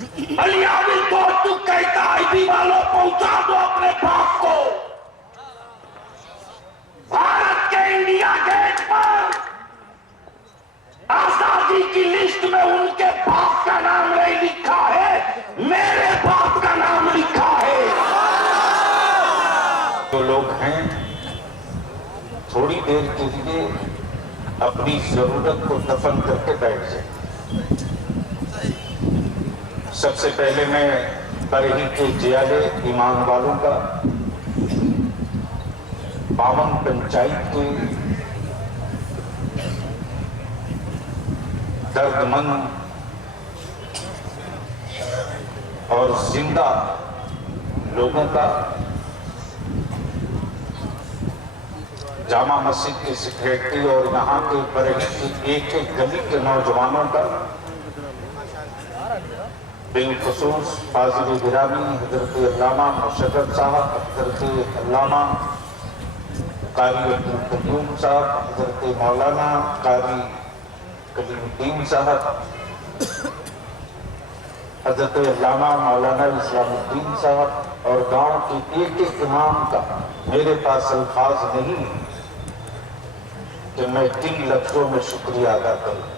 अलियाविल तो तू कहता है वालों पहुंचा दो अपने बाप को। भारत के इंडिया गेट पर आजादी की लिस्ट में उनके बाप का नाम नहीं लिखा है, मेरे बाप का नाम लिखा है। जो लोग हैं थोड़ी देर के लिए अपनी जरूरत को दफन करके बैठ जाए। सबसे पहले मैं बरेली के जियाले ईमान वालों का, बावन पंचायत के दर्दमंद और जिंदा लोगों का, जामा मस्जिद के सेक्रेटरी और यहाँ के बरेली की एक एक गली के नौजवानों का, बिलखुसूस फाजिल गिरामी हजरत अल्लामा मुशर्रफ साहब, हजरत अल्लामा कारी अब्दुल कयूम साहब, हजरत मौलाना कारी कलीमुद्दीन साहब, हजरत अल्लामा मौलाना इस्लामुद्दीन साहब और गांव के एक एक इमाम का मेरे पास अल्फाज नहीं कि मैं किन लफ्जों में शुक्रिया अदा करूं।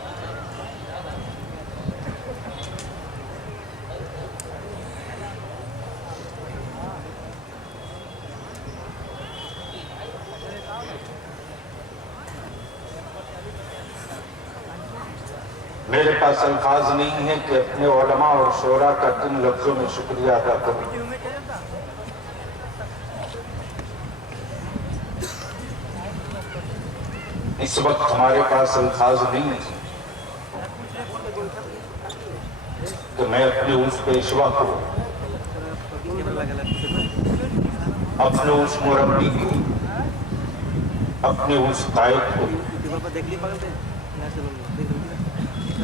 मेरे पास अल्फाज नहीं है कि अपने उलमा और शोरा का किन लफ्जों में शुक्रिया अदा करूं। इस वक्त हमारे पास अल्फाज नहीं है कि मैं अपने उस पेशवा को, अपने उस मुरब्बी को, अपने उस कायद को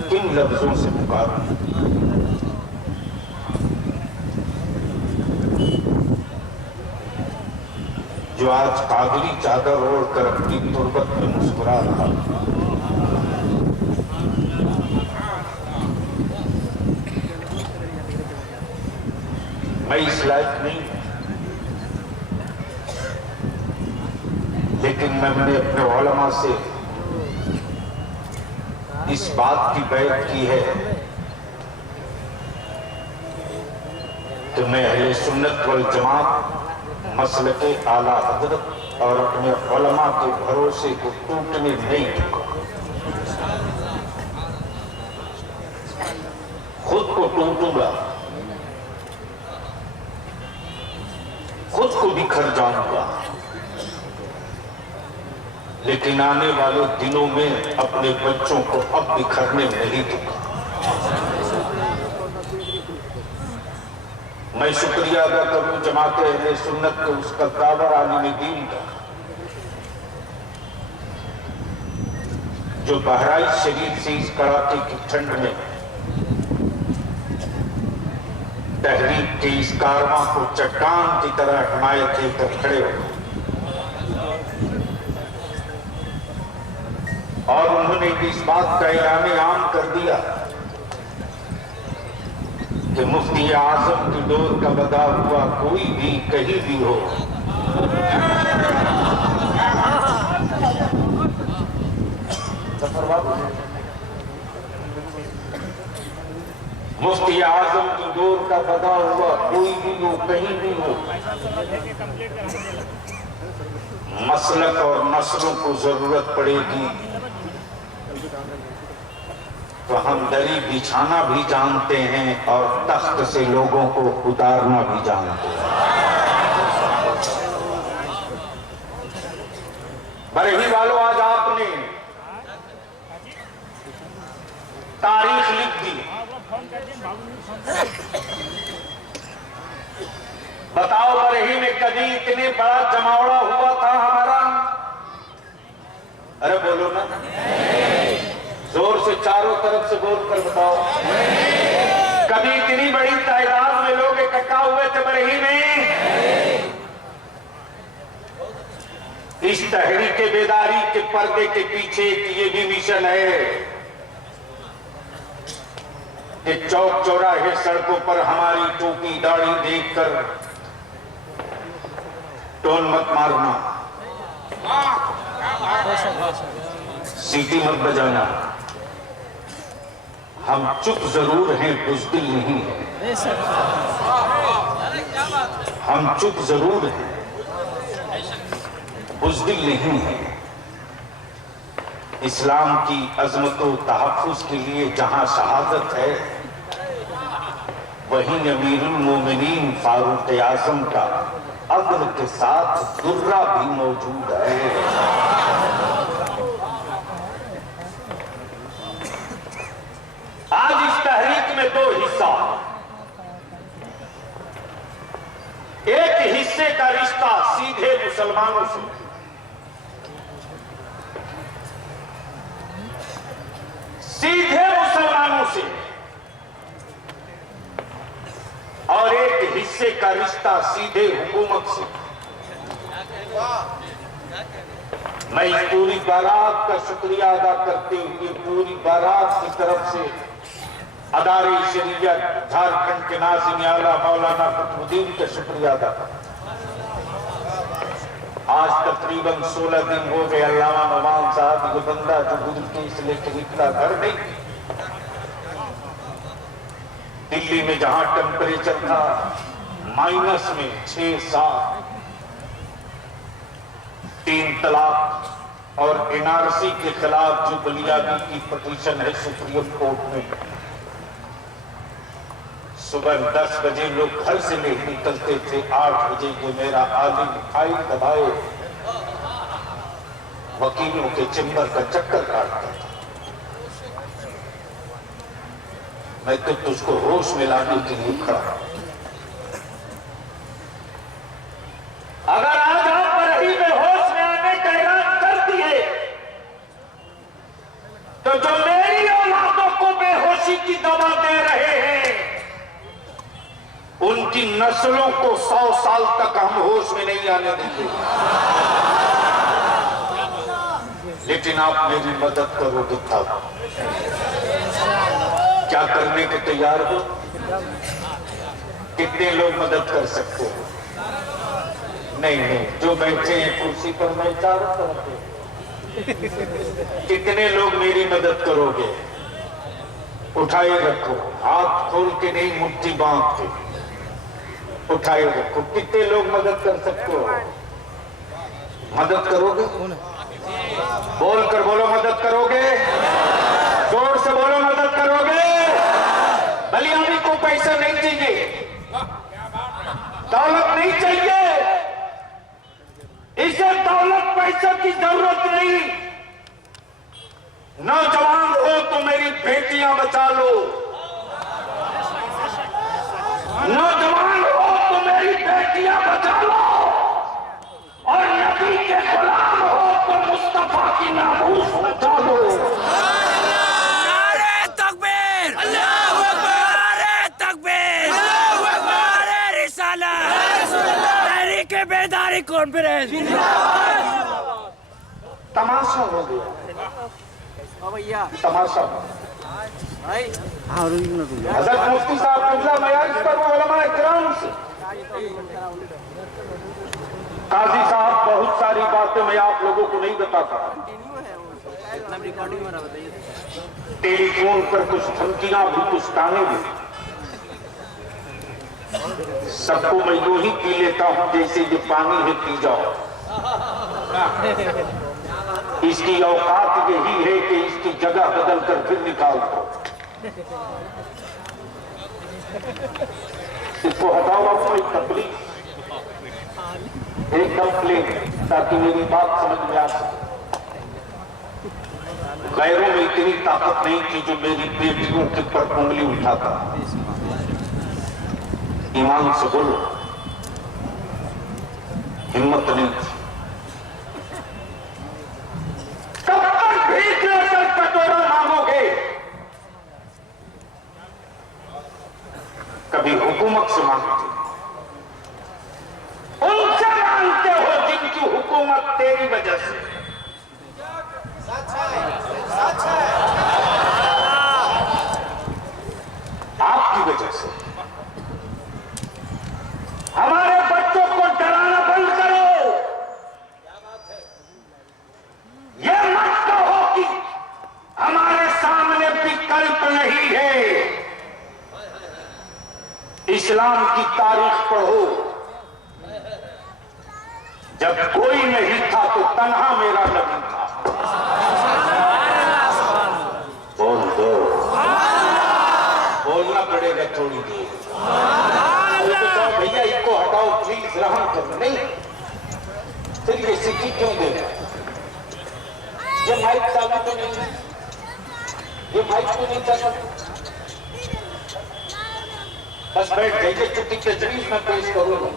किन लफ्जों से पुकारूं। जो आज कागली चादर ओढ़कर अपनी तुर्बत में मुस्कुरा रहा, मैं इस लायक नहीं, लेकिन मैंने अपने उलमा से इस बात की बैत की है कि मैं अहले सुन्नत वल जमात मसलके आला हजरत और अपने उलमा के भरोसे को टूटने नहीं दूंगा। खुद को टूटूंगा, खुद को बिखर जाऊंगा, लेकिन आने वाले दिनों में अपने बच्चों को अब बिखरने नहीं दूंगा। मैं शुक्रिया अदा करूं जमात अहले सुन्नत के उस कद्दावर आलिम दीन का, जो बहराइच शरीफ से इस कड़ाके की ठंड में तहरीक के इस कारवां को चट्टान की तरह हिमायत लेकर खड़े हो और उन्होंने इस बात का ऐलान आम कर दिया कि मुफ्ती आजम की डोर का बदा हुआ कोई भी कहीं भी हो, मुफ्ती आजम की डोर का बदा हुआ कोई भी हो, कहीं भी हो, मसलक और नस्लों को जरूरत पड़ेगी तो हम दरी बिछाना भी जानते हैं और तख्त से लोगों को उतारना भी जानते हैं। बरेली वालों, आज आपने तारीख लिख दी। बताओ बरेली में कभी इतने बड़ा जमावड़ा हुआ था हमारा? अरे बोलो ना, जोर से चारों तरफ से बोलकर बताओ। कभी इतनी बड़ी तादाद में लोग इकट्ठा हुए थे बरेली में? इस तहरीक बेदारी के पर्दे के पीछे ये भी मिशन है कि चौक चौराहे सड़कों पर हमारी टोपी दाढ़ी देखकर टोन मत मारना, सीटी मत बजाना। हम चुप जरूर हैं, बुज़दिल नहीं है। हम चुप जरूर हैं, बुज़दिल नहीं है। इस्लाम की अजमत व तहफ़्फ़ुज़ के लिए जहां शहादत है, वहीं अमीरुल मोमिनीन फारूक आज़म का अदल के साथ दुर्रा भी मौजूद है। आज इस तहरीक में दो हिस्सा, एक हिस्से का रिश्ता सीधे मुसलमानों से, सीधे मुसलमानों से, और एक हिस्से का रिश्ता सीधे हुकूमत से। मैं इस पूरी बारात का शुक्रिया अदा करते हुए पूरी बारात की तरफ से अदारे शरीयत झारखंड के नाज़िम आला मौलाना कुतुबुद्दीन का शुक्रिया अदा करता। आज तकरीबन 16 दिन हो गए अल्लामा नवान साहब ये बंदा जो गुजर के इसलिए कि निकला घर नहीं। दिल्ली में जहां टेम्परेचर था माइनस में 6-7, 3 तलाक और एनआरसी के खिलाफ जो बलियादी की पिटीशन है सुप्रीम कोर्ट में, सुबह 10 बजे लोग घर से नहीं निकलते थे, 8 बजे ये मेरा आलिम खाई दबाए वकीलों के चेंबर का चक्कर काटता था। मैं तो तुझको होश में लाने के लिए खड़ा। अगर आज आप बरही में होश में आने का ऐलान कर दिए तो जो मेरी औलादों को बेहोशी की दवा दे रहे हैं उनकी नस्लों को 100 साल तक हम होश में नहीं आने देंगे। लेकिन आप मेरी मदद करोगे तब। क्या करने को तैयार हो? कितने लोग मदद कर सकते हो? नहीं, जो बैठे हैं कुर्सी पर मैं चारों तरफ। कितने लोग मेरी मदद करोगे? उठाए रखो, हाथ खोल के नहीं, मुट्ठी बांध के उठाए रखो। कितने लोग मदद कर सकते हो? मदद करोगे? बोलकर बोलो मदद करोगे। जोर से बोलो मदद करोगे। बलियानी को पैसा नहीं चाहिए, दौलत नहीं चाहिए, इसे दौलत पैसे की जरूरत नहीं। नौजवान हो तो मेरी बेटियां बचा लो, नौजवान हो तो मेरी बेटियां बचा लो, और नबी के गुलाम हो तो मुस्तफा की नामूस बचा लो। बेदारी कॉन्फ्रेंस तमाशा हो गया, भैया तमाशा। हज़रत मुफ्ती साहब किबला मयार पर उलमा इकराम से काजी साहब बहुत सारी बातें मैं आप लोगों को नहीं बताता। टेलीफोन पर कुछ धमकियां भी, कुछ ताने भी। सबको मैं यूं ही पी लेता हूं जैसे ये पानी है, पी जाओ। इसकी औकात यही है कि इसकी जगह बदल कर फिर निकाल दो। इसको हटाओ अपनी तकलीफ, एक कंप्लेन, ताकि मेरी बात समझ में आ सके। गैरों में इतनी ताकत नहीं थी जो मेरी बेटियों के पर उंगली उठाता। ईमान से बोलो, हिम्मत नहीं थी। कब तक भीख लेकर कटोरा मांगोगे? कभी हुकूमत से मांगते, उनसे मांगते हो जिनकी हुकूमत तेरी वजह से। इस्लाम की तारीख पढ़ो, जब कोई नहीं था तो तन्हा मेरा नबी था। बोल दो, बोलना पड़ेगा थोड़ी देर। तो भैया इनको हटाओ प्लीज, रहम करो। नहीं फिर ये सिक्की क्यों दे रहे? ये माइक चालू तो नहीं है, ये माइक तो नहीं चालू। बस बैठ जाइए, चुट्टी तजवीज में पेश करूंगा।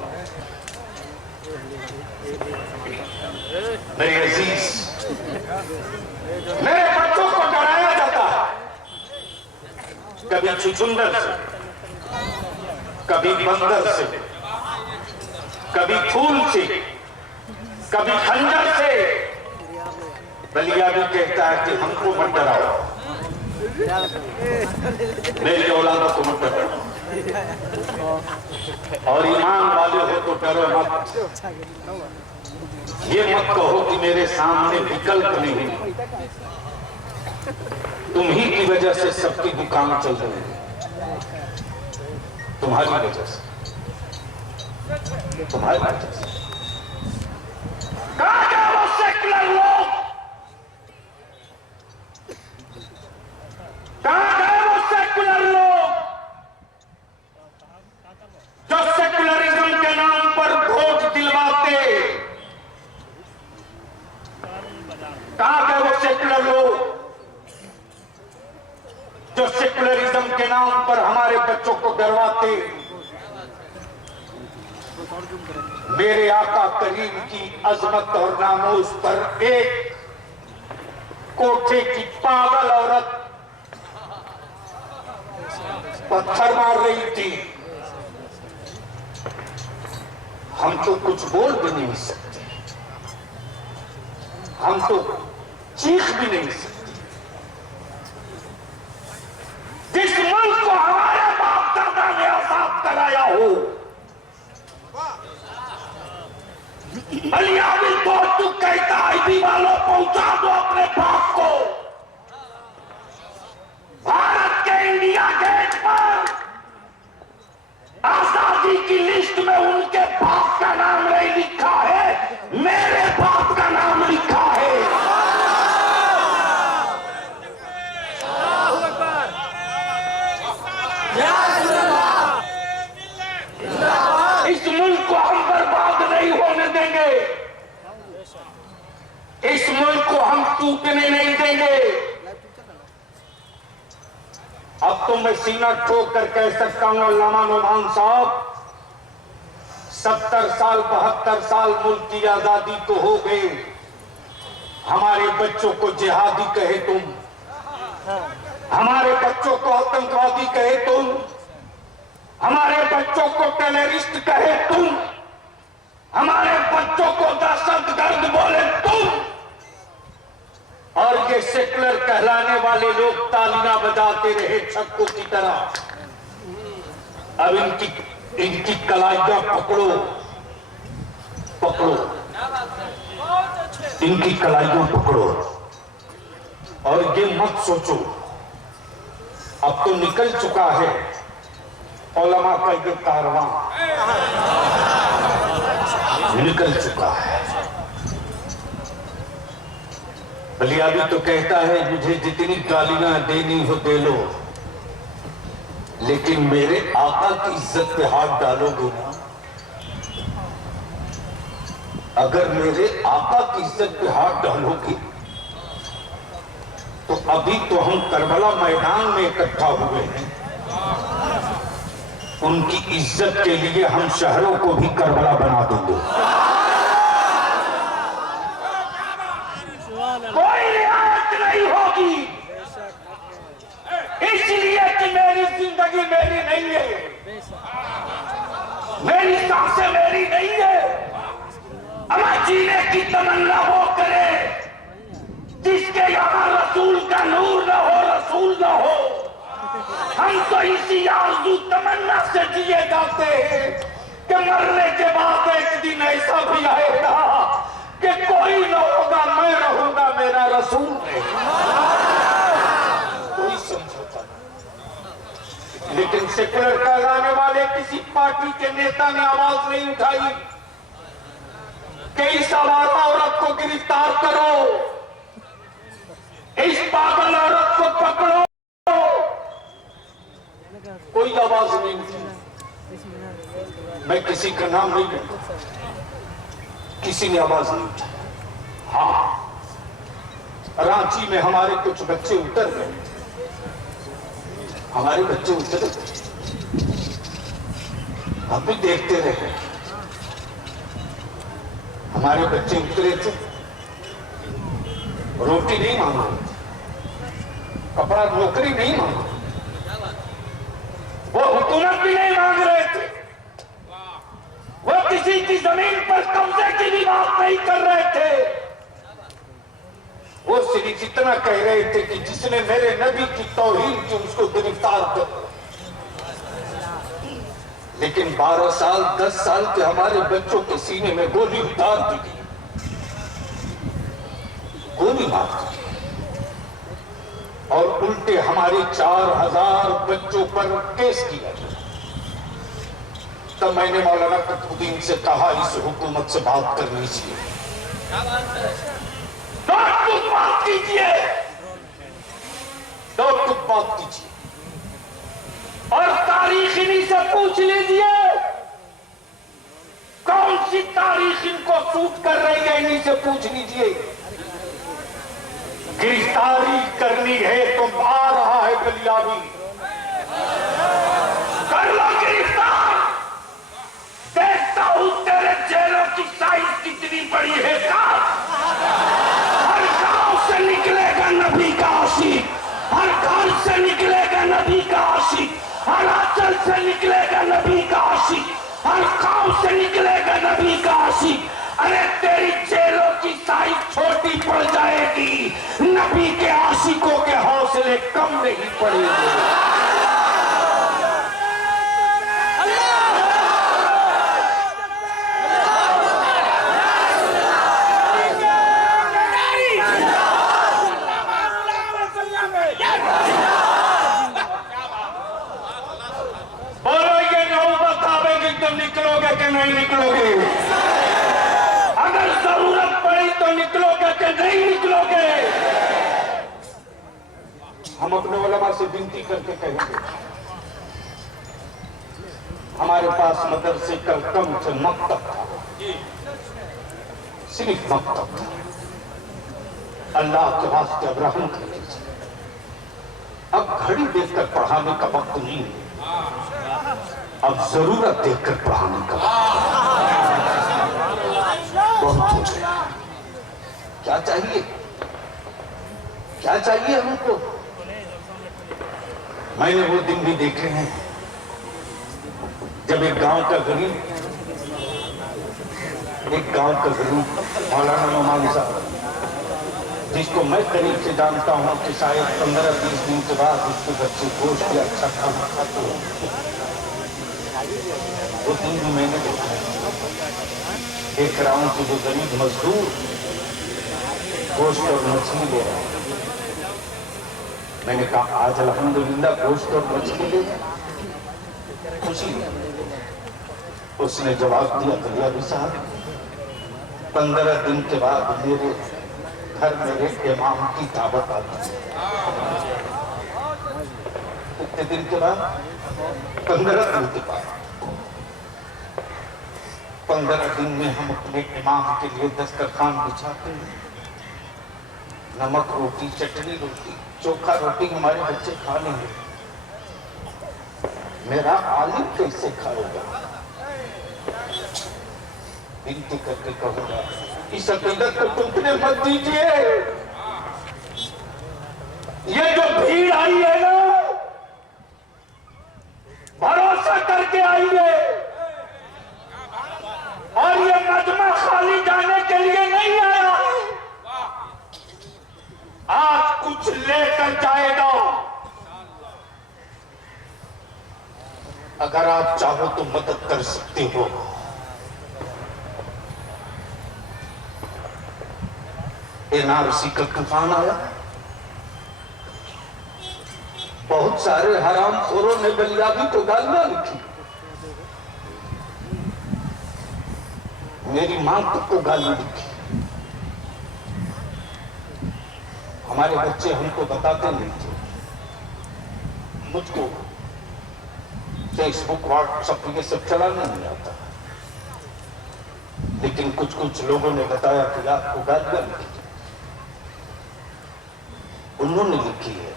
मेरे अजीज, मेरे बच्चों को डराया जाता है, कभी छुछुंदर से, कभी बंदर से, कभी फूल से, कभी खंजर से। बलिया भी कहता है कि हमको मत डराओ, मेरी औलादों को मत डराओ, और ईमान वाले हो तो डरो मत। ये मत कहो कि मेरे सामने विकल्प नहीं, तुम ही की वजह से सबकी दुकान चल रही है, तुम्हारी वजह से, तुम्हारी वजह से। कहां गए वो सेकुलर लोग? कहां गए वो सेकुलर लोग जो सेकुलरिज्म के नाम पर वोट दिलवाते? कहां गए वो सेकुलर लोग जो सेकुलरिज्म के नाम पर हमारे बच्चों को डरवाते? मेरे आका करीम की अजमत और नामोज पर एक कोठे की पागल औरत पत्थर मार रही थी, हम तो कुछ बोल भी नहीं सकते, हम तो चीख भी नहीं सकते। जिस मुल्क को हमारे बाप दादा ने आजाद कराया हो, अलियाविल तो तू कहता है वालों पहुंचा दो अपने बाप को। भारत के इंडिया गेट पर आजादी की लिस्ट में उनके बाप का नाम नहीं लिखा है, मेरे बाप का नाम लिखा है। इस मुल्क को हम बर्बाद नहीं होने देंगे, इस मुल्क को हम टूटने नहीं देंगे। अब तो मैं सीना ठोक कर कह सकता हूं, अल्लामा नौमान साहब, 70 साल 72 साल मुल्क की आजादी तो हो गई, हमारे बच्चों को जिहादी कहे तुम, हमारे बच्चों को आतंकवादी कहे तुम, हमारे बच्चों को टेररिस्ट कहे तुम, हमारे बच्चों को दहशतगर्द बोले तुम, और ये सेकुलर कहलाने वाले लोग तालियां बजाते रहे छक्कों की तरह। अब इनकी कलाइयां पकड़ो, पकड़ो, इनकी कलाइयां पकड़ो, और ये मत सोचो, अब तो निकल चुका है उलमा का ये कारवां, निकल चुका है। बलियाबी तो कहता है मुझे जितनी गालियां देनी हो दे लो, लेकिन मेरे आका की इज्जत पे हाथ डालोगे ना, अगर मेरे आका की इज्जत पे हाथ डालोगे तो अभी तो हम करबला मैदान में इकट्ठा हुए हैं, उनकी इज्जत के लिए हम शहरों को भी करबला बना देंगे। कोई रियायत नहीं होगी, इसलिए कि मेरी जिंदगी मेरी नहीं है, मेरी सांसें मेरी नहीं है। हमें जीने की तमन्ना वो करे जिसके यहाँ रसूल का नूर न हो, रसूल न हो। हम तो इसी आरज़ू तमन्ना से जिए जाते हैं कि मरने के बाद एक दिन ऐसा भी आएगा कि कोई न होगा, मैं रहूंगा, मेरा रसूल है। कोई समझौता नहीं, लेकिन सेकुलर कहलाने वाले किसी पार्टी के नेता ने आवाज नहीं उठाई कि इस आवारा औरत को गिरफ्तार करो, इस पागल औरत को पकड़ो। कोई आवाज नहीं उठी। मैं किसी का नाम नहीं लूंगा, किसी ने आवाज नहीं उठाई। हाँ, रांची में हमारे कुछ बच्चे उतर गए, हमारे बच्चे उतर गए, हम भी देखते रहे। हमारे बच्चे उतरे थे, रोटी नहीं मांग रहे थे, कपड़ा नौकरी नहीं मांग रहे, वो हुकूमत भी नहीं मांग रहे थे, वो किसी की जमीन पर कब्जे की भी बात नहीं कर रहे थे। वो सिर्फ इतना कह रहे थे कि जिसने मेरे नबी की तौहीन की उसको गिरफ्तार कर। लेकिन 12 साल 10 साल के हमारे बच्चों के सीने में गोली उतार दी गई, गोली मार दी और उल्टे हमारे 4000 बच्चों पर केस किया गया। तब मैंने मौलाना कुतुबुद्दीन से कहा इस हुकूमत से बात करनी चाहिए, बात कीजिए, बात कीजिए और तारीख इन्हीं से पूछ लीजिए कौन सी तारीख इनको सूट कर रही है, इन्हीं से पूछ लीजिए। गिरफ्तारी करनी है तो आ रहा है गलियाबी, कर लो गिरफ्तार। देखता हूं तेरे जेलों की साइज कितनी बड़ी है। हर गांव से निकलेगा नबी का आशिक, हर घर से निकलेगा नबी का आशिक, हर आंचल से निकलेगा नबी का आशिक, हर गांव से निकलेगा नबी का आशिक। अरे तेरी जेलों की साइज छोटी पड़ जाएगी, नबी के आशिकों के हौसले कम नहीं पड़ेंगे। निकलोगे कि नहीं निकलोगे? अगर जरूरत पड़ी तो निकलोगे कि नहीं निकलोगे? हम अपने उलमा से विनती करके कहेंगे, हमारे पास मदरसे का कम से मकतब था, सिर्फ मकतब था। अल्लाह के वास्ते अब रहम कर दीजिए। अब घड़ी देखकर पढ़ाने का वक्त नहीं है, अब जरूरत देखकर पढ़ाने का बहुत हो गया। क्या चाहिए, क्या चाहिए हमको? मैंने वो दिन भी देखे हैं जब एक गांव का गरीब मौलाना नुमान साहब, जिसको मैं करीब से जानता हूं कि शायद 15-20 दिन के बाद उसके बच्चे गोश्त या अच्छा खाना खाते हैं, वो दिन भी मैंने देखा। देख रहा हूं कि जो गरीब मजदूर गोश्त और मछली ले रहा है, मैंने कहा आज अल्हम्दुलिल्लाह गोश्त और मछली ले खुशी। उसने जवाब दिया, कलियाबी साहब 15 दिन के बाद मेरे घर मेरे इमाम की दावत आती है। कितने दिन के बाद? 15 दिन के बाद। 15 दिन में हम अपने इमाम के लिए दस्तरखान बिछाते हैं। नमक रोटी, चटनी रोटी, चोखा रोटी हमारे बच्चे खा लेंगे, मेरा आलिम कैसे खाएगा? विनती करके कहूंगा इस अकीदत को टूटने मत दीजिए। ये जो भीड़ आई है ना, भरोसा करके आई है, और ये मजमा खाली जाने के लिए नहीं आया, आज कुछ लेकर जाएगा। अगर आप चाहो तो मदद कर सकते हो। एनआरसी का तूफान आया, बहुत सारे हरामखोरों ने बलियाबी को गालियां लिखी, मेरी मां को गाली लिखी। हमारे बच्चे हमको बताते नहीं थे, मुझको फेसबुक व्हाट्सएप ये सब चलाना नहीं आता, लेकिन कुछ कुछ लोगों ने बताया कि आपको गालियां लिखी। उन्होंने लिखी है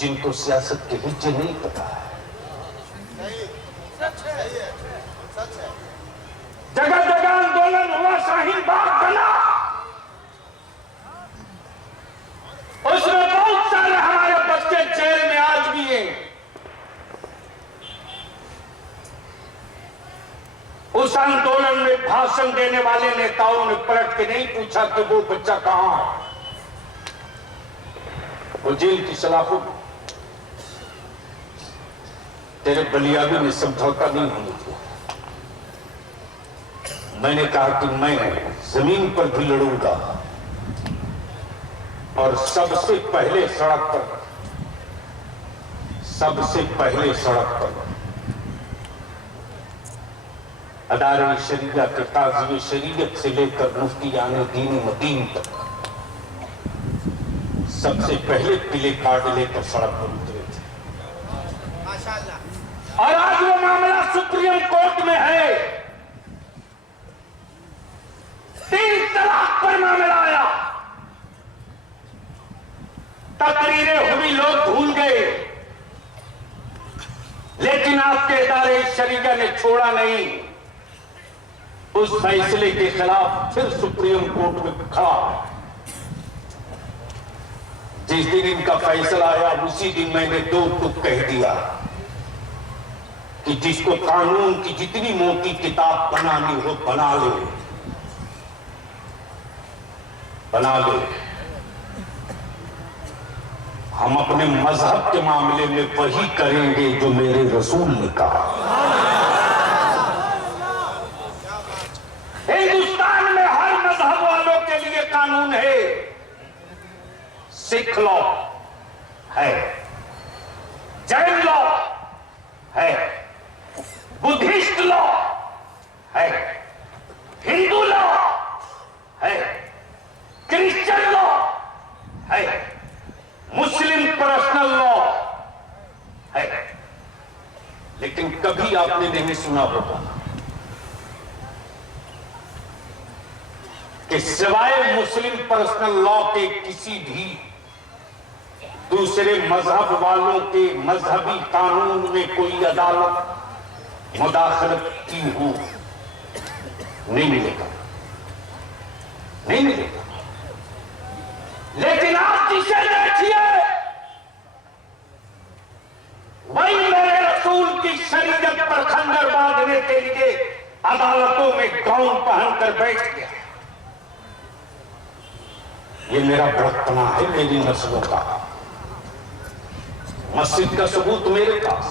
जिनको सियासत के हिज्जे नहीं पता है। जगह जगह आंदोलन हुआ, शाहीन बाग बना, उसमें बहुत सारे हमारे बच्चे जेल में आज भी हैं। उस आंदोलन में भाषण देने वाले नेताओं ने पलट के नहीं पूछा कि वो बच्चा कहां है, वो जेल की सलाखों। तेरे बलियाबी में समझौता नहीं होने दिया। मैंने कहा कि मैं जमीन पर भी लड़ूंगा और सबसे पहले सड़क पर अदारे शरीयत के काज़ी शरीयत से लेकर मुफ्ती आने दीन मदीन तक सबसे पहले प्ले कार्ड लेकर सड़क पर उतरे थे। और आज वो मामला सुप्रीम कोर्ट में है। 3 तलाक पर मामला आया, तकरीरें हुई, लोग भूल गए, लेकिन आपके इदारे शरीयत ने छोड़ा नहीं। उस फैसले के खिलाफ फिर सुप्रीम कोर्ट में खड़ा। जिस दिन इनका फैसला आया उसी दिन मैंने 2 टुक कह दिया कि जिसको कानून की जितनी मोटी किताब बनानी हो बना ले। हम अपने मजहब के मामले में वही करेंगे जो मेरे रसूल ने कहा। हिंदुस्तान में हर मजहब वालों के लिए कानून है। सिख लॉ है, जैन लॉ है, बुद्धिस्ट लॉ है, हिंदू लॉ है, क्रिश्चियन लॉ है, मुस्लिम पर्सनल लॉ है। लेकिन कभी आपने नहीं सुना होगा कि सिवाय मुस्लिम पर्सनल लॉ के किसी भी दूसरे मजहब वालों के मजहबी कानून में कोई अदालत मुदाखलत की हो नहीं मिलेगा। लेकिन आप जिसे देखिए वही मेरे रसूल की शरीयत पर खंजर बांधने के लिए अदालतों में गाउन पहनकर बैठ गया। ये मेरा बड़कपना है, मेरी नस्लों का। मस्जिद का सबूत मेरे पास,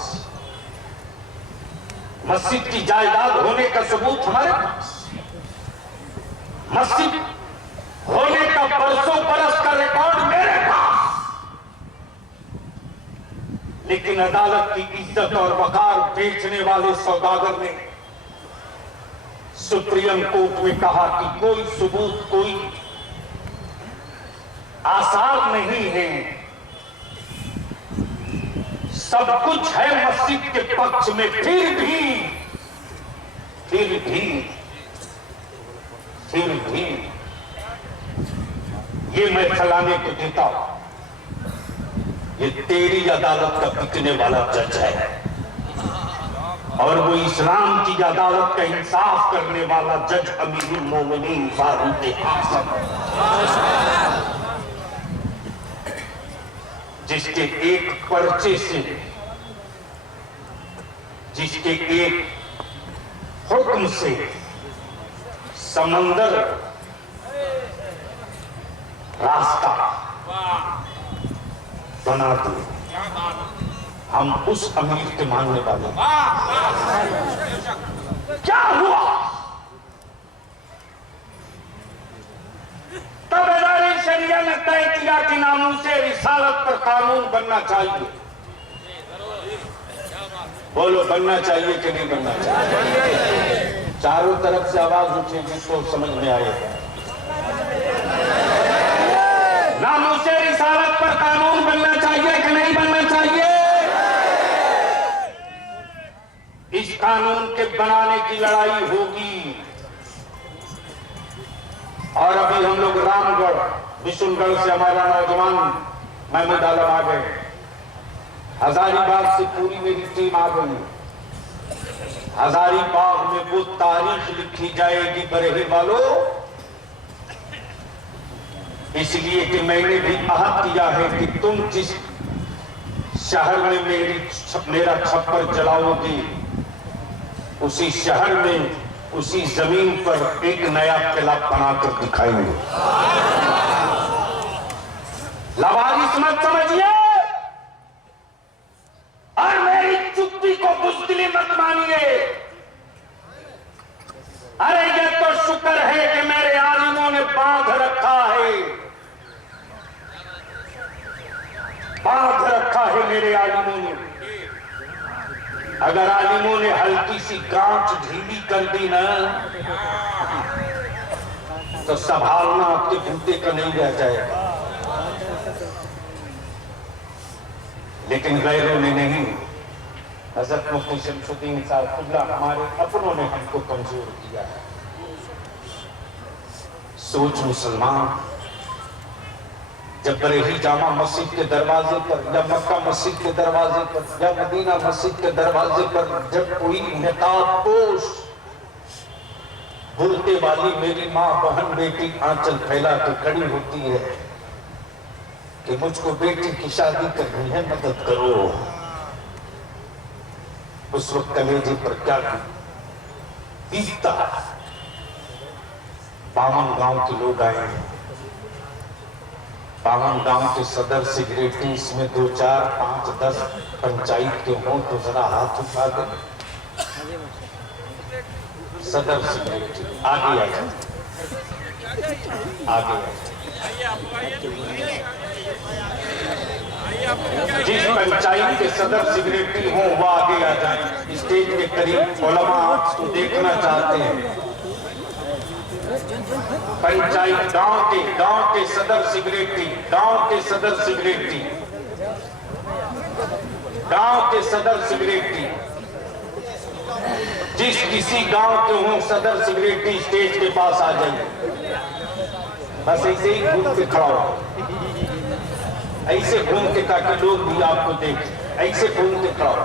मस्जिद की जायदाद होने का सबूत हमारे पास, मस्जिद होने का बरसों बरस का रिकॉर्ड मेरे पास। लेकिन अदालत की इज्जत और वकार बेचने वाले सौदागर ने सुप्रीम कोर्ट में कहा कि कोई सबूत, कोई आसार नहीं है, सब कुछ है मस्जिद के पक्ष में, फिर भी ये मैं फलाने को देता हूं। ये तेरी अदालत का बिकने वाला जज है और वो इस्लाम की अदालत का इंसाफ करने वाला जज अमीरुल मोमिनीन फारूक आज़म, जिसके एक पर्चे से, जिसके एक हुक्म से समंदर रास्ता बना दिए। हम उस अमीर के मानने वाले। क्या हुआ? तब शरिया ने तय किया कि नामूसे रिसालत पर कानून बनना चाहिए। बोलो बनना चाहिए कि नहीं बनना चाहिए? चारों तरफ से आवाज उठेगी तो समझ में आएगा। नामूसे रिसालत पर कानून बनना चाहिए कि नहीं बनना चाहिए? इस कानून के बनाने की लड़ाई होगी। और अभी हम लोग रामगढ़ बिशुनगढ़ से हमारा नौजवान महमूद आलम आ गए, हजारीबाग से पूरी मेरी टीम आ गई। हजारीबाग में वो तारीख लिखी जाएगी बरेली वालों, इसलिए कि मैंने भी आहत किया है कि तुम जिस शहर में मेरा छप्पर जलाओगी, उसी शहर में उसी जमीन पर एक नया किला बनाकर दिखाएंगे। लवारिस मत समझिए और मेरी चुप्पी को बुज़दिली मत मानिए। अरे ये तो शुक्र है कि मेरे आलिमों ने बांध रखा है, बांध रखा है मेरे आलिमों ने। अगर आलिमों ने हल्की सी गांठ ढीली कर दी ना, तो संभालना आपके घूटे का नहीं रह जाएगा। लेकिन गैरों ने नहीं। हज़रत मुफ्ती शमसुद्दीन साहब खुदा हमारे अपनों ने हमको कमजोर किया है। सोच मुसलमान, जब बरेली जामा मस्जिद के दरवाजे पर या मक्का मस्जिद के दरवाजे पर या मदीना मस्जिद के दरवाजे पर जब कोई निकाब पोश बुर्के वाली मेरी माँ बहन बेटी आंचल फैला के खड़ी होती है कि मुझको बेटी की शादी करनी है, मदद करो, उस वक्त कलेजे पर क्या बीतता। बामन गांव के लोग आए हैं, बामन गांव के सदर सेक्रेटरी, इसमें 2, 4, 5, 10 पंचायत के हों तो जरा हाथ उठा कर। सदर सेक्रेटरी आगे आ जाए, आगे आ जाए। जिस पंचायत के सदर सेक्रेटरी हों वो आगे आ जाए। स्टेज के करीब उलमा आपको देखना चाहते हैं। पंचायत गांव के सदर सेक्रेटरी, गांव के सदर सेक्रेटरी, गांव के सदर सेक्रेटरी, जिस किसी गांव के हों सदर सेक्रेटरी स्टेज के पास आ जाइए। बस ऐसे ही घूम के खड़ा हो, ऐसे घूम के, ताकि लोग भी आपको देखें। ऐसे घूम के खड़ा हो,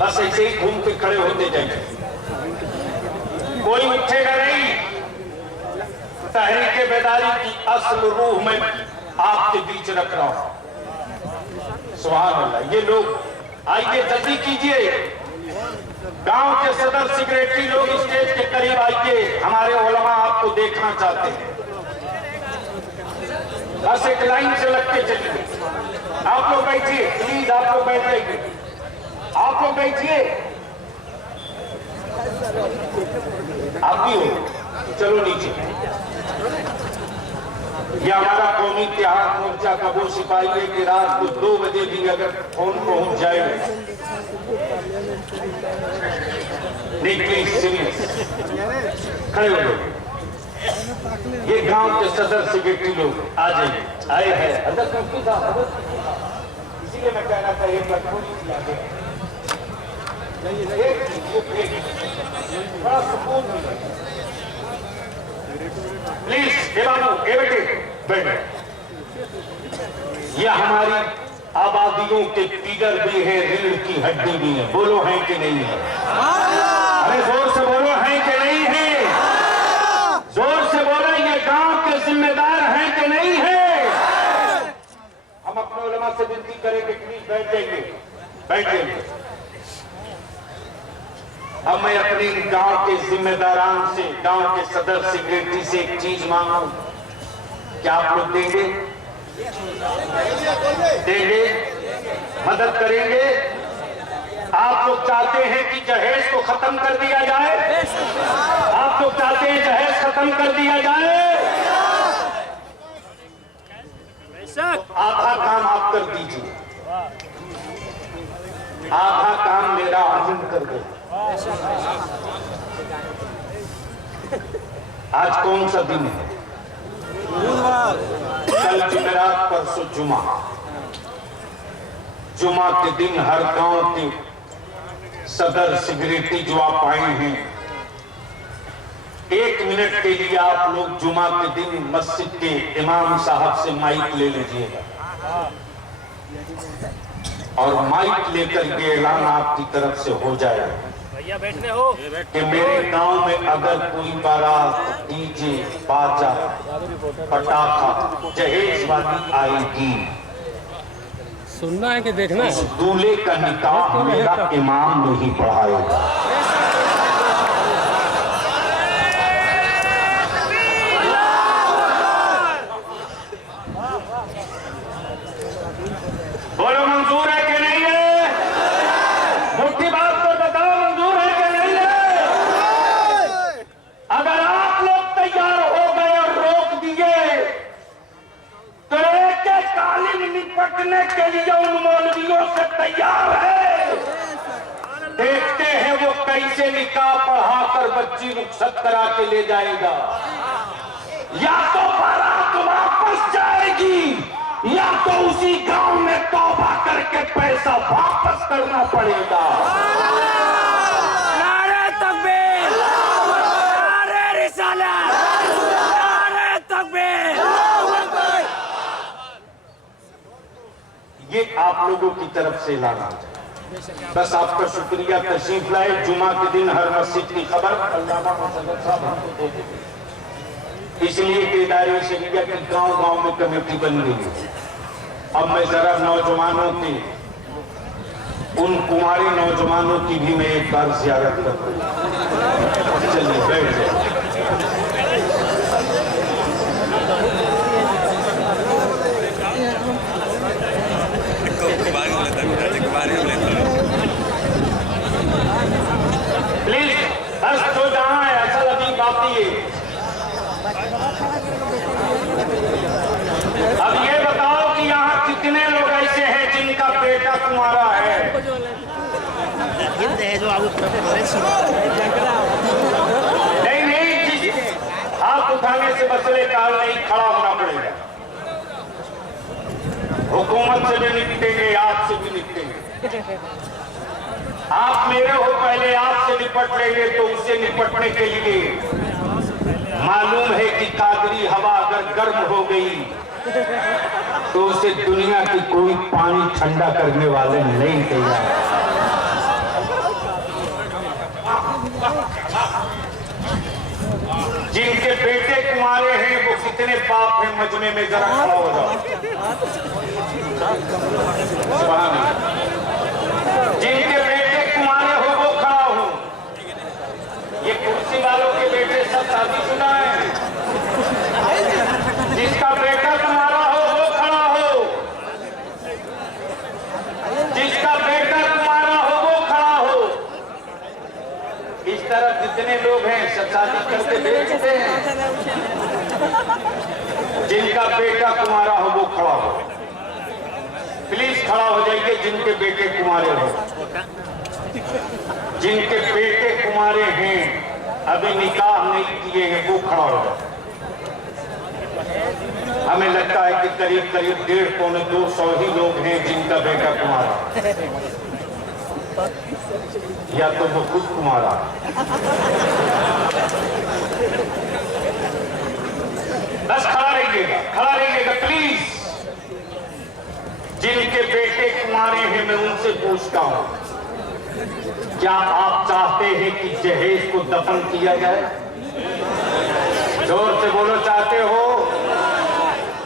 बस ऐसे ही घूम के खड़े होते जाइए। कोई उठेगा नहीं। तहरीक बेदारी की असल रूह में आपके बीच रख रहा हूं। सुभान अल्लाह। ये लोग आइए, जल्दी कीजिए। गांव के सदर सेक्रेटरी लोग स्टेज के करीब आइए, हमारे उलमा आपको देखना चाहते हैं। बस एक लाइन से लग के चलिए। आप लोग बैठिए प्लीज, आप लोग बैठ जाइए, आप लोग बैठिए। आप भी हो, चलो नीचे। ये हमारा कौमी इत्तेहाद मोर्चा का वो सिपाही है कि रात को 2 बजे भी अगर फोन पहुंच जाए, नहीं प्लीज सीरियस, खड़े हो जाइए। ये गांव के सदर सेक्रेटरी लोग आ जाइए, आए हैं। हज़रत मुफ्ती साहब, इसीलिए मैं कहना था एक मजबूरी थी आगे, बड़ा सुकून मिला। प्लीज ये बाबू, ये बेटे बैठे। यह हमारी आबादियों के फिगर भी है, रीढ़ की हड्डी भी है। बोलो है कि नहीं है? अरे जोर से बोलो, है कि नहीं है? जोर से बोलो, ये गांव के जिम्मेदार हैं कि नहीं है? हम अपने उलमा से विनती करेंगे प्लीज बैठ जाइए, बैठ जाइए। अब मैं अपने गांव के जिम्मेदारान से, गांव के सदर सेक्रेटरी से एक चीज मांगू, क्या आप लोग देंगे? देंगे? मदद करेंगे? आप लोग चाहते हैं कि जहेज को खत्म कर दिया जाए? आप लोग चाहते हैं जहेज खत्म कर दिया जाए? तो आधा काम आप कर दीजिए, आधा काम मेरा आजिम कर दे। आज कौन सा दिन है? कल जुमेरात, परसों जुमा। जुमा के दिन हर गांव के सदर सिगरेटी जो आप आए हैं, 1 मिनट के लिए आप लोग जुमा के दिन मस्जिद के इमाम साहब से माइक ले लीजिएगा और माइक लेकर ये ऐलान आपकी तरफ से हो जाए बैठने हो कि मेरे गांव में अगर कोई बारात, डीजे, बाजा, पटाखा, जहेज वाली आएगी, सुनना है कि देखना है? दूल्हे का निकाह मेरा इमाम नहीं पढ़ाएगा। बोलो मंजूर है कि नहीं है? मुट्ठी बात तो बताओ, मंजूर है कि नहीं है? अगर आप लोग तैयार हो गए और रोक दिए तो एक कालीन निपटने के लिए उन मौलवियों से तैयार है। देखते हैं वो कैसे निकाह पढ़ाकर बच्ची रुखसत करा के ले जाएगा। या तो बारात वापस जाएगी या तो उसी गांव में तौबा करके पैसा वापस करना पड़ेगा। नारे तकबीर, नारे रिसालत, नारे तकबीर। ये आप लोगों की तरफ से ऐलान आ जाए। बस आपका शुक्रिया, तशरीफ लाए। जुमा के दिन हर मस्जिद की खबर अल्लामा मुसद्दक साहब हमको दे देंगे, इसलिए कि इदारे शरिया की गांव-गांव में कमेटी बन गई है। अब मैं जरा नौजवानों की, उन कुमारी नौजवानों की भी मैं एक बार ज़ियारत करूँ। चलिए बैठ जाए। प्लीज बस तो जहाँ है, असल अभी बाकी है। अब ये बताओ कि यहाँ कितने लोग ऐसे हैं जिनका बेटा तुम्हारा है? नहीं नहीं, हाथ उठाने से मसले का हल नहीं, खड़ा होना पड़ेगा। हुकूमत से भी निपटेंगे, आपसे भी निपटेंगे। आप मेरे हो, पहले आपसे निपट लेंगे तो उससे निपटने के लिए मालूम है कि कादरी हवा अगर गर्म हो गई तो उसे दुनिया की कोई पानी ठंडा करने वाले नहीं तैयार। जिनके बेटे कुंवारे हैं वो कितने बाप हैं मजमे में, जरा खड़ा हो जाओ। जिनके बेटे कुंवारे हो वो खड़ा हो। ये कुर्सी वालों के बेटे सब शादीशुदा हैं। जिसका बेटा तुम्हारा हो वो खड़ा हो। जिसका बेटा तुम्हारा हो वो खड़ा हो। इस तरह जितने लोग हैं सब शादी करके बेचते हैं। जिनका बेटा तुम्हारा हो वो खड़ा हो। प्लीज खड़ा हो जाइए जिनके बेटे कुंवारे हो। जिनके बेटे कुंवारे हैं, अभी निकाह नहीं किए हैं, वो खड़ा हो जाए। हमें लगता है कि करीब करीब 150-200 ही लोग हैं जिनका बेटा कुंवारा, या तो वो खुद कुंवारा। बस खड़ा रहिएगा प्लीज। जिनके बेटे कुंवारे हैं मैं उनसे पूछता हूं, क्या आप चाहते हैं कि जहेज को दफन किया जाए? जोर से बोलो, चाहते हो?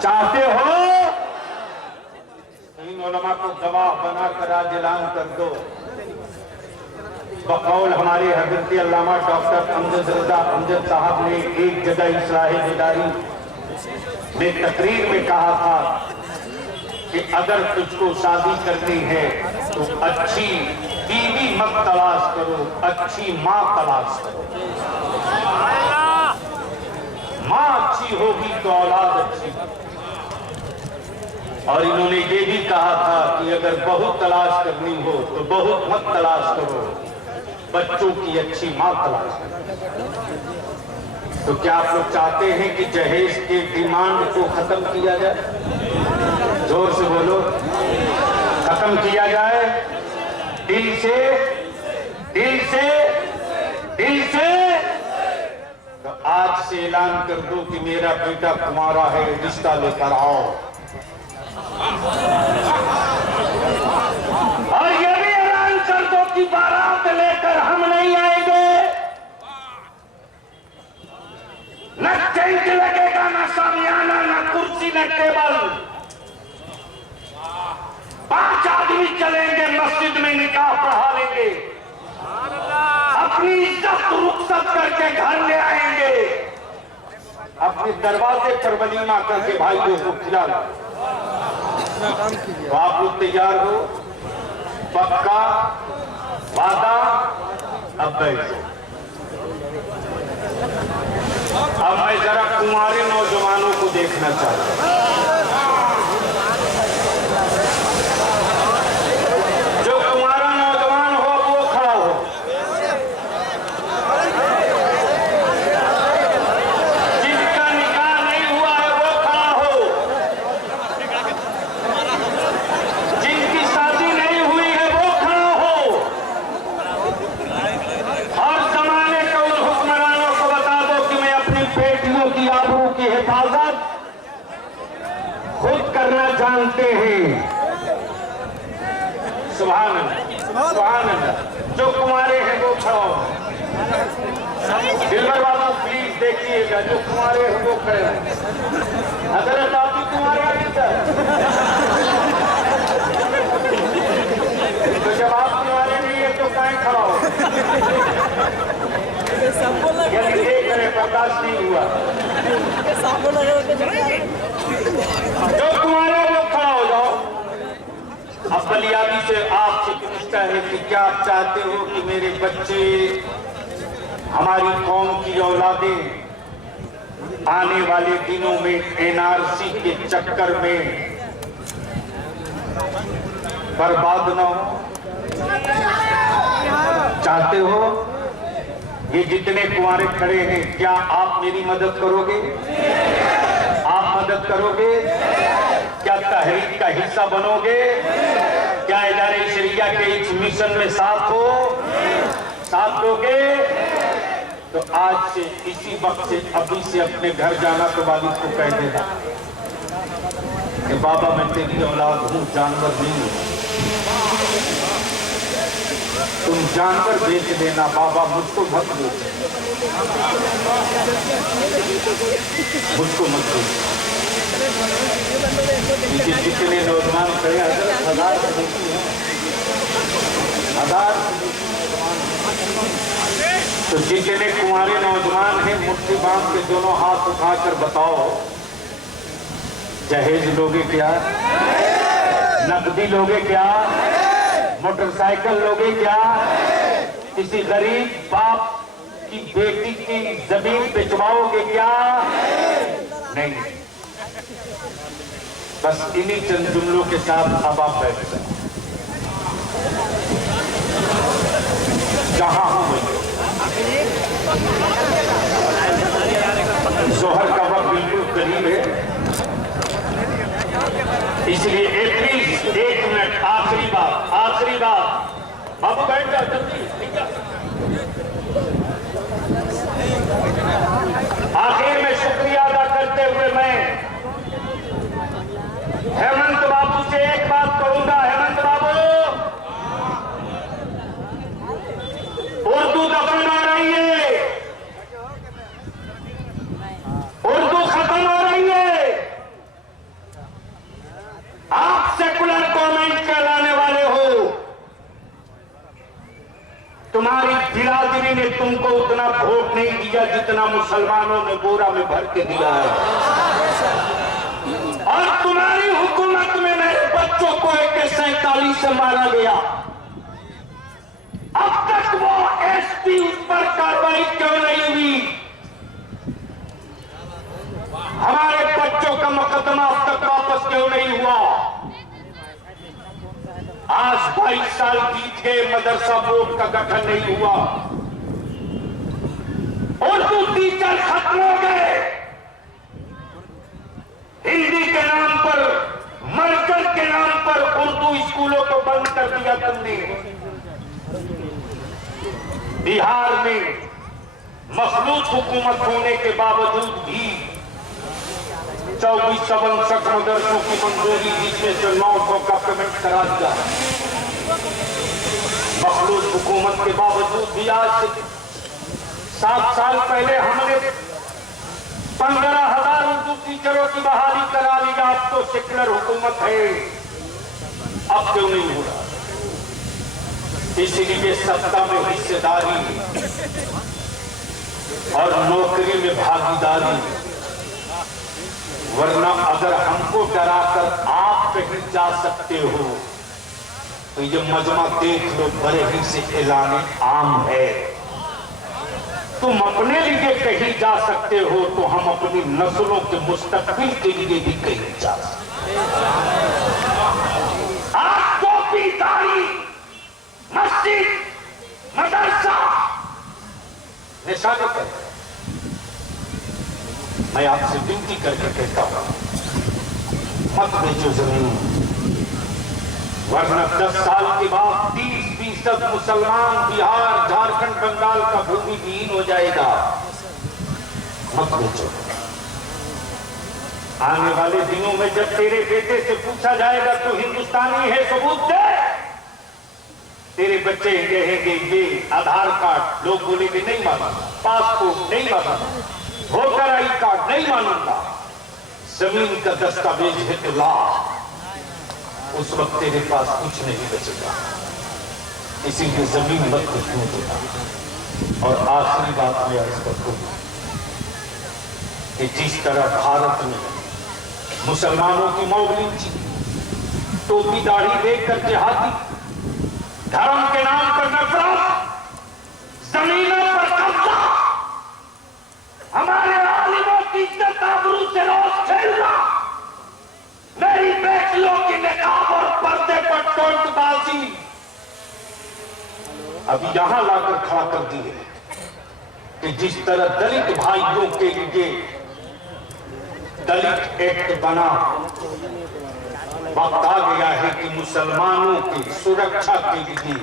चाहते हो? इन उलमा को गवाह बनाकर आज ऐलान कर दो। बकौल हमारे हजरत अल्लामा डॉक्टर अमजद रजा अमजद साहब ने एक जगह इस्लाही बेदारी में तकरीर में कहा था कि अगर तुझको शादी करनी है तो अच्छी बीवी मत तलाश करो, अच्छी माँ तलाश करो। माँ अच्छी होगी तो औलाद अच्छी। और इन्होंने ये भी कहा था कि अगर बहुत तलाश करनी हो तो बहुत मत तलाश करो, बच्चों की अच्छी मां तलाश करो। तो क्या आप लोग चाहते हैं कि जहेज के डिमांड को खत्म किया जाए? जोर से बोलो, खत्म किया जाए। दिल से, दिल से, दिल से। तो आज से ऐलान कर दो कि मेरा बेटा तुम्हारा है, रिश्ता लेकर आओ। और ये भी ऐलान कर दो कि बारात लेकर हम नहीं आएंगे, न टेंट लगेगा, न सामियाना, न कुर्सी, न टेबल। 5 आदमी चलेंगे, मस्जिद में निकाह पढ़ा लेंगे, अपनी इज्जत रुखसत करके घर ले आएंगे, अपने दरवाजे पर वलीमा करके भाइयों को खिला लो। तो आप लोग तैयार हो? पक्का वादा? अब बैठो। अब मैं जरा कुंवारे नौजवानों को देखना चाहता हूं। जो कुंवारा नौजवान हो वो खड़ा हो। जिनका निकाह नहीं हुआ है वो खड़ा हो। जिनकी शादी नहीं हुई है वो खड़ा हो। और जमाने को उन हुक्मरानों को बता दो कि मैं अपनी बेटियों की आबरू की हिफाजत खुद करना जानते हैं। सुभान अल्लाह, सुभान अल्लाह। जो कुंवारे हैं वो खड़ा हो। दिलबर बाबू प्लीज देखिएगा, जो कुंवारे हैं वो खड़े हैं। हजरत आप भी कुंवारे हैं क्या? तो जब आप कुंवारे नहीं है तो कहीं खड़ा हो? यदि देख रहे बर्दाश्त नहीं हुआ। जो कुंवारे वो खड़ा हो जाओ। अब बलियादी से आपसे पूछता है कि क्या आप चाहते हो कि मेरे बच्चे, हमारी कौम की औलादें आने वाले दिनों में एनआरसी के चक्कर में बर्बाद न हो? चाहते हो? ये जितने कुंवारे खड़े हैं, क्या आप मेरी मदद करोगे? आप मदद करोगे? क्या तहरीक का हिस्सा बनोगे? क्या इदारे शरिया के इस मिशन में साथ दोगे? तो आज से, इसी वक्त से, अभी से अपने घर जाना तो वालिद को कह देना कि बाबा मैं तेरी औलाद हूं, जानवर नहीं हूं। तुम जानवर बेच देना, बाबा मुझको मत बेच, मुझको मत बेच। जितने नौजवान खड़े हजार तो जितने कुंवारे नौजवान हैं, मुट्ठी बांध के दोनों हाथ उठाकर बताओ, जहेज लोगे क्या? नकदी लोगे क्या? मोटरसाइकिल लोगे क्या? किसी गरीब बाप की बेटी की जमीन बेचवाओगे क्या? नहीं। बस इन्हीं चंद जुमलों के साथ अब आप बैठ जाए। जहां हूं जोहर का वक्त बिल्कुल करीब है, इसलिए प्लीज 1 मिनट, आखिरी बात। बाबू बैठ जाओ जल्दी। आखिर में शुक्रिया अदा करते हुए मैं हेमंत बाबू से एक बात कहूंगा। हेमंत बाबू, उर्दू दफन हो रही है, उर्दू खत्म हो रही है। आप सेकुलर गवर्नमेंट कहलाने वाले हो। तुम्हारी बिरादरी ने तुमको उतना वोट नहीं दिया जितना मुसलमानों ने बोरा में भर के दिया है। और तुम्हारी हुकूमत में मेरे बच्चों को AK-47 से मारा गया। अब तक वो SP उस पर कार्रवाई क्यों नहीं हुई? हमारे बच्चों का मुकदमा अब तक वापस क्यों नहीं हुआ? आज 22 साल बीत गए, मदरसा बोर्ड का गठन नहीं हुआ, उर्दू टीचर खत्म हो गए। हिंदी के नाम पर, मर्कज के नाम पर उर्दू स्कूलों को बंद कर दिया तुमने। बिहार में मखलूत हुकूमत होने के बावजूद भी 24 67 मदरसों की मंजूरी, जिसमें से 900 का पेमेंट करा दिया। मखलूत हुकूमत के बावजूद भी आज से 7 साल पहले हमने 15,000 उर्दू टीचरों की बहाली करा ली। अब तो सेकुलर हुकूमत है, अब क्यों नहीं हो रहा? इसीलिए सत्ता में हिस्सेदारी और नौकरी में भागीदारी, वरना अगर हमको डराकर आप कहीं जा सकते हो तो ये मजमा देख लो, बड़े ही से ऐलान आम है। तुम अपने लिए कहीं जा सकते हो तो हम अपनी नस्लों के मुस्तकबिल के लिए भी कहीं जा सकते। आप टोपी, दाढ़ी, मस्जिद, मदरसा निशाने पर। मैं आपसे विनती करके कहता हूं, मत बेचो जमीन, वरना 10 साल के बाद 30% मुसलमान बिहार, झारखंड, बंगाल का भूमि विहीन हो जाएगा। मत बेचो। आने वाले दिनों में जब तेरे बेटे से पूछा जाएगा तो हिंदुस्तानी है, सबूत दे, तेरे बच्चे कहेंगे ये आधार कार्ड, लोग बोलेंगे नहीं मानूंगा, पासपोर्ट नहीं मानूंगा, वोटर आई कार्ड नहीं मानूंगा, जमीन का दस्तावेज है तो ला। उस वक्त तेरे पास कुछ नहीं बचेगा। इसीलिए जमीन मत बिकने देना। और आखिरी बात मैं अर्ज करता हूं कि जिस तरह भारत में मुसलमानों की मौलिक टोपी दाढ़ी देखकर जिहादी, धर्म के नाम पर नफरत, जमीनों पर कब्जा, हमारे आलिमों की इज्जत आबरू से रोज खेलना, मेरी बेटियों की निकाब और पर्दे पर टोंटबाजी अभी यहां लाकर खड़ा कर दी है कि जिस तरह दलित भाइयों के लिए दलित एक्ट बना, वक्त आ गया है कि मुसलमानों की सुरक्षा के लिए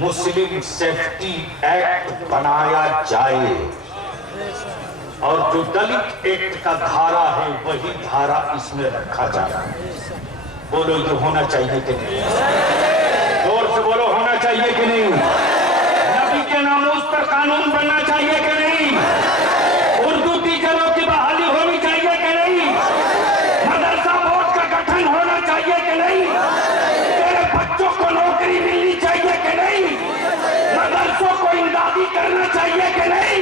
मुस्लिम सेफ्टी एक्ट बनाया जाए। और जो दलित एक्ट का धारा है वही धारा इसमें रखा जाए। बोलो ये होना चाहिए कि नहीं? जोर से बोलो, होना चाहिए कि नहीं? नबी के नामूस पर कानून बनना चाहिए कि नहीं? उर्दू टीचरों की बहाली होनी चाहिए कि नहीं? मदरसा बोर्ड का गठन होना चाहिए कि नहीं? तेरे बच्चों को नौकरी मिलनी चाहिए कि नहीं? मदरसों को इमदादी करना चाहिए कि नहीं?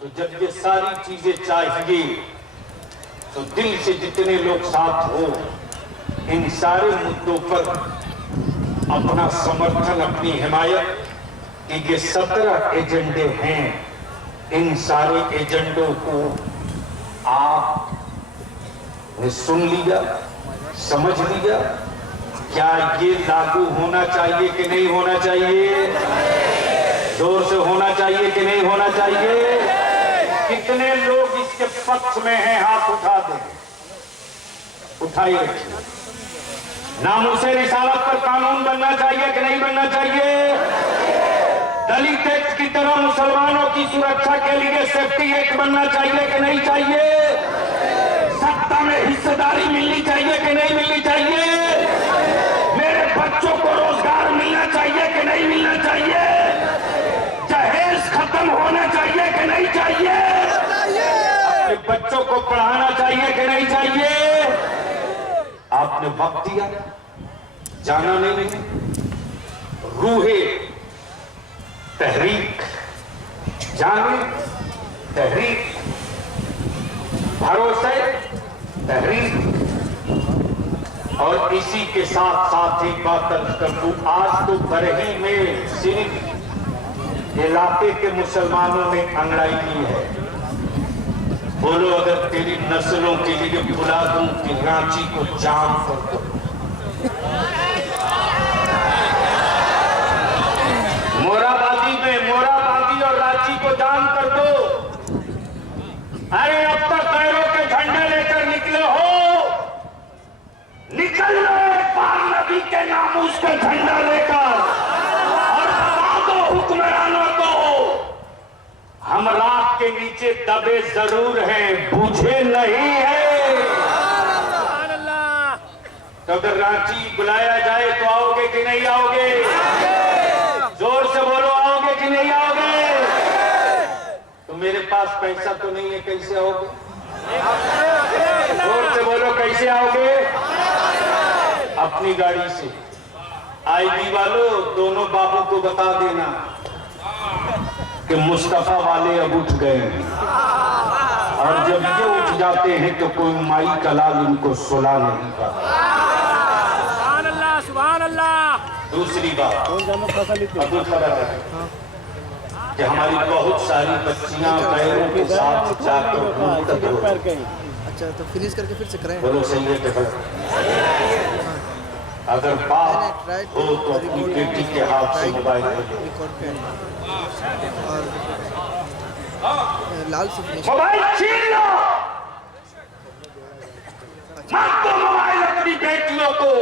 तो जब ये सारी चीजें चाहिए तो दिल से जितने लोग साथ हो, इन सारे मुद्दों पर अपना समर्थन, अपनी हिमायत, कि ये 17 एजेंडे हैं, इन सारे एजेंडों को आपने सुन लिया, समझ लिया। क्या ये लागू होना चाहिए कि नहीं होना चाहिए? जोर से होना चाहिए कि नहीं होना चाहिए? कितने लोग इसके पक्ष में हैं? हाथ उठा दें, उठाइए रखिए। नामूसे रिसालत पर कानून बनना चाहिए कि नहीं बनना चाहिए? दलित एक्ट की तरह मुसलमानों की सुरक्षा के लिए सेफ्टी एक्ट बनना चाहिए कि नहीं चाहिए? सत्ता में हिस्सेदारी मिलनी चाहिए कि नहीं मिलनी चाहिए? मेरे बच्चों को रोजगार मिलना चाहिए कि नहीं मिलना चाहिए? दहेज खत्म होना चाहिए कि नहीं चाहिए? अपने बच्चों को पढ़ाना चाहिए कि नहीं चाहिए? आपने वक्त दिया, जाना नहीं, रूहे तहरीक, जाने तहरीक, भरोसे तहरीक। और इसी के साथ साथ एक बात अर्ज कर दूं, आज तो बरही में सिर्फ इलाके के मुसलमानों ने अंगड़ाई की है। बोलो, अगर तेरी नस्लों के लिए बुला दूं कि रांची को जाम कर दो, का झंडा लेकर और बता दो हुक्मरानों को, हम रात के नीचे दबे जरूर हैं, बुझे नहीं है। तो अगर रांची बुलाया जाए तो आओगे कि नहीं आओगे? जोर से बोलो, आओगे कि नहीं आओगे? तो मेरे पास पैसा तो नहीं है, कैसे आओगे? जोर से बोलो, कैसे आओगे? अपनी गाड़ी से। आईबी वालों, दोनों बाबू को बता देना कि मुस्तफा वाले अब उठ गए हैं, और जब ये उठ जाते हैं तो कोई माई का लाल इनको सुला नहीं पाता। सुभान अल्लाह। दूसरी बात अब्दुल फरक है कि हमारी बहुत सारी बच्चियां पैरों के साथ जाकर घूमकर हो। अच्छा, तो फिनिश करके फिर से कराएं। बोलो सही है कि गलत? अगर बात हो तो अपनी बेटी के हाथ से मोबाइल और लाल से फिनिश। मोबाइल छीन लो, मत दो मोबाइल अपनी बेटियों को।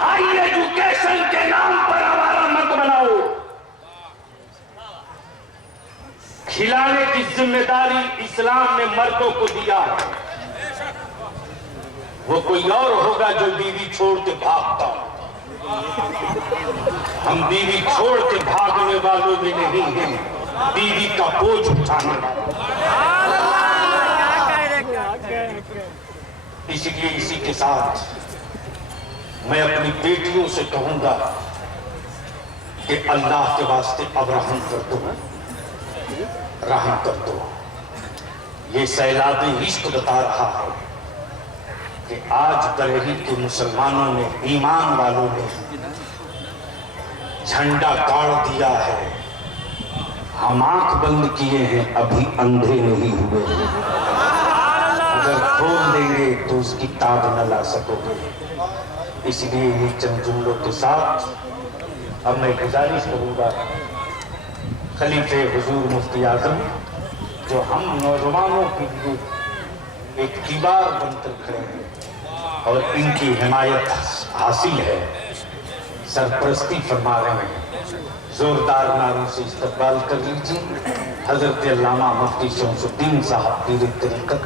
हाई एजुकेशन के नाम पर हमारा मत बनाओ। खिलाने की जिम्मेदारी इस्लाम ने मर्दों को दिया है। वो कोई और होगा जो बीवी छोड़ के भागता। हम बीवी छोड़ के भागने वालों में नहीं हैं, बीवी का बोझ उठाने वाले। इसलिए इसी के साथ मैं अपनी बेटियों से कहूंगा कि अल्लाह के वास्ते अब रहम कर दो, रहम कर दो। ये सैलाब इश्क बता रहा है कि आज बरेली के मुसलमानों ने, ईमान वालों ने झंडा गाड़ दिया है। हम आंख बंद किए हैं, अभी अंधे नहीं हुए। अगर खोल देंगे तो उसकी ताब न ला सकोगे। इसलिए ये चंद जुमलों के साथ अब मैं गुजारिश करूंगा खलीफे हुजूर मुफ्ती आजम, जो हम नौजवानों के लिए एक दीवार बनकर खड़े हैं और इनकी हिमायत हासिल है, सरपरस्ती फरमा रहे हैं, जोरदार नारों से इस्तकबाल कर लीजिए। हजरत अल्लामा मुफ्ती शमसुद्दीन साहब पीर तरीक़त